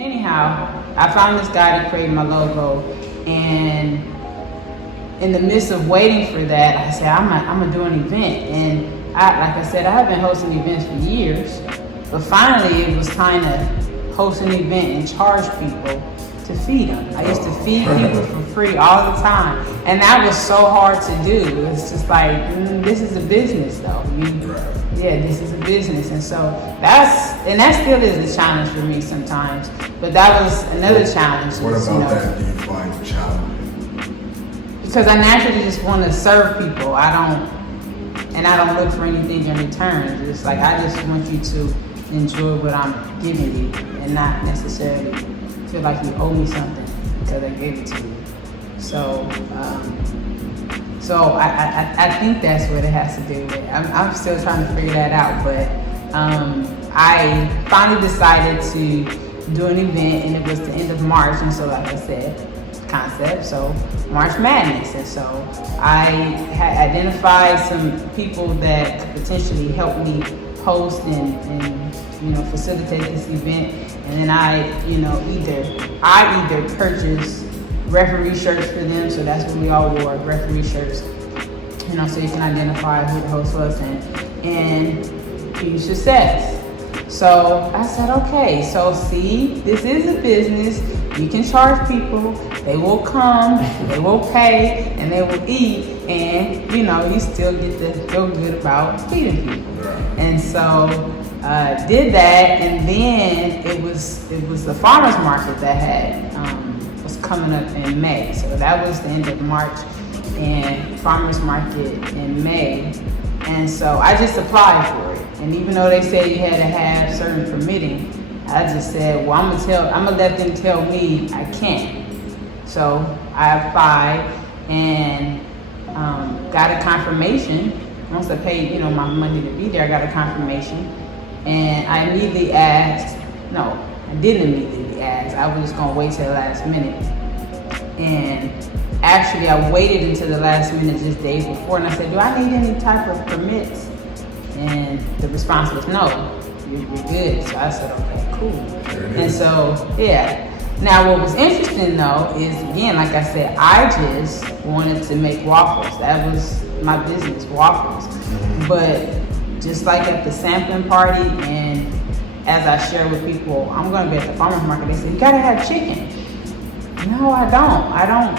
anyhow, I found this guy to create my logo, and in the midst of waiting for that, I said, I'm gonna do an event. And like I said, I have been hosting events for years, but finally it was time to host an event and charge people to feed them. I used to feed people for free all the time, and that was so hard to do. It's just like, this is a business though. Yeah, this is a business. And so that still is a challenge for me sometimes, but that was another challenge. What about that do you find challenging? Because I naturally just want to serve people. I don't look for anything in return. It's like, I just want you to enjoy what I'm giving you and not necessarily feel like you owe me something because I gave it to you. So I think that's what it has to do with. I'm still trying to figure that out, but I finally decided to do an event, and it was the end of March, and so like I said, concept, so March Madness. And so I had identified some people that could potentially help me host and facilitate this event. And then I either purchase referee shirts for them, so that's what we all wore, referee shirts, so you can identify who the host was, and huge success. So I said, okay, so see, this is a business. You can charge people, they will come, they will pay, and they will eat, and you still get to feel good about feeding people. And so did that, and then it was the farmers market that was coming up in May. So that was the end of March, and farmers market in May. And so I just applied for it. And even though they said you had to have certain permitting, I just said, well, I'm gonna let them tell me I can't. So I applied and got a confirmation. Once I paid, my money to be there, I got a confirmation. And I immediately asked, no, I didn't immediately ask. I was just gonna wait till the last minute. And actually I waited until the last minute just days before, and I said, do I need any type of permits? And the response was no, you're good. So I said, okay, cool. And so, yeah. Now what was interesting though is, again, like I said, I just wanted to make waffles. That was my business, waffles. But just like at the sampling party, and as I share with people, I'm gonna be at the farmer's market, they say, you gotta have chicken. No, I don't. I don't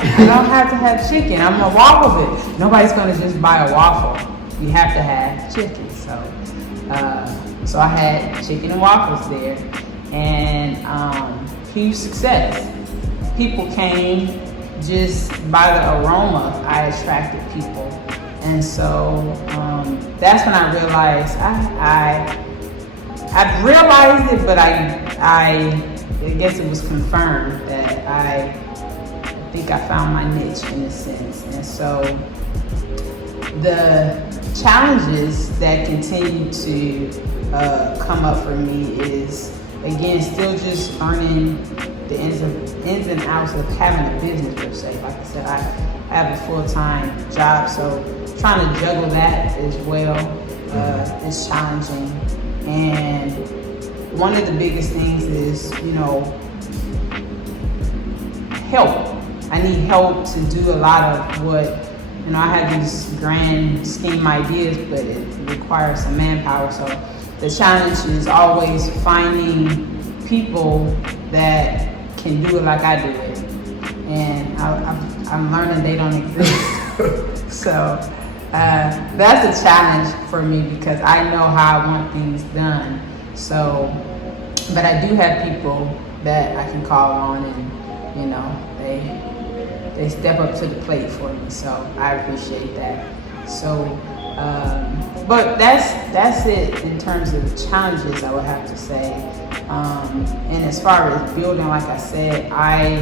have to have chicken. I'm a waffle bit. Nobody's gonna just buy a waffle. You have to have chicken. So I had chicken and waffles there, and huge success. People came just by the aroma. I attracted people, and so that's when I realized I realized it, but I guess it was confirmed that I think I found my niche in a sense. And so the challenges that continue to come up for me is, again, still just earning the ins and outs of having a business per se. Like I said, I have a full-time job, so trying to juggle that as well is challenging. And one of the biggest things is, help. I need help to do a lot of what, I have these grand scheme ideas, but it requires some manpower. So the challenge is always finding people that can do it like I do it. And I'm learning they don't exist. So that's a challenge for me because I know how I want things done. So, but I do have people that I can call on, and they step up to the plate for me, so I appreciate that. So, but that's it in terms of the challenges, I would have to say. And as far as building, like I said, I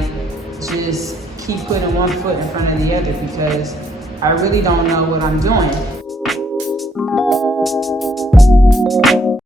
just keep putting one foot in front of the other because I really don't know what I'm doing.